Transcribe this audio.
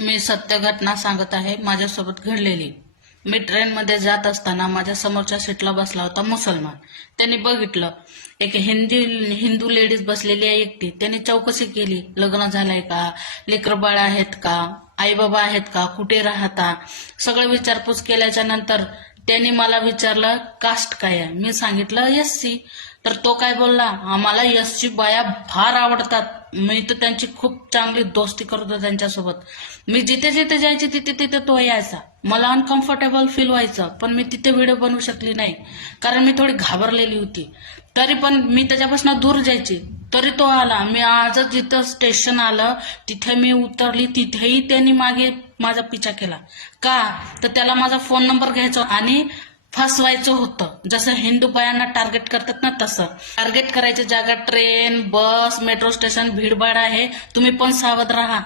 मी सत्य घटना सांगत आहे, माझ्यासोबत घडलेली. मी ट्रेनमध्ये जात असताना माझ्या समोरच्या सीटला बसला होता मुसलमान. त्यांनी बघितलं, एक हिंदू लेडीज बसलेली आहे एकटी. त्यांनी चौकशी केली, लग्न झालंय का, लेकरं बाळ आहेत का, आई बाबा आहेत का, कुठे राहता, सगळं विचारपूस केल्याच्या नंतर त्यांनी मला विचारलं कास्ट काय आहे. मी सांगितलं एससी. तर तो काय बोलला, आम्हाला एससी बाया फार आवडतात. मी तर त्यांची खूप चांगली दोस्ती करतो त्यांच्यासोबत. मी जिथे जिथे जायचे तिथे तिथे तो यायचा. मला अनकम्फर्टेबल फील व्हायचं, पण मी तिथे व्हिडिओ बनवू शकली नाही कारण मी थोडी घाबरलेली होती. तरी पण मी त्याच्यापासून दूर जायची. तरी तो आला. मी आजच जिथं स्टेशन आलं तिथे मी उतरली, तिथेही त्यांनी मागे माझा पिछा केला. का तर त्याला माझा फोन नंबर घ्यायचा आणि फसवायचं होतं. जसं हिंदू बायांना टार्गेट करतात ना, तसं टार्गेट करायची जागा ट्रेन, बस, मेट्रो स्टेशन, भीडभाड आहे. तुम्ही पण सावध राहा.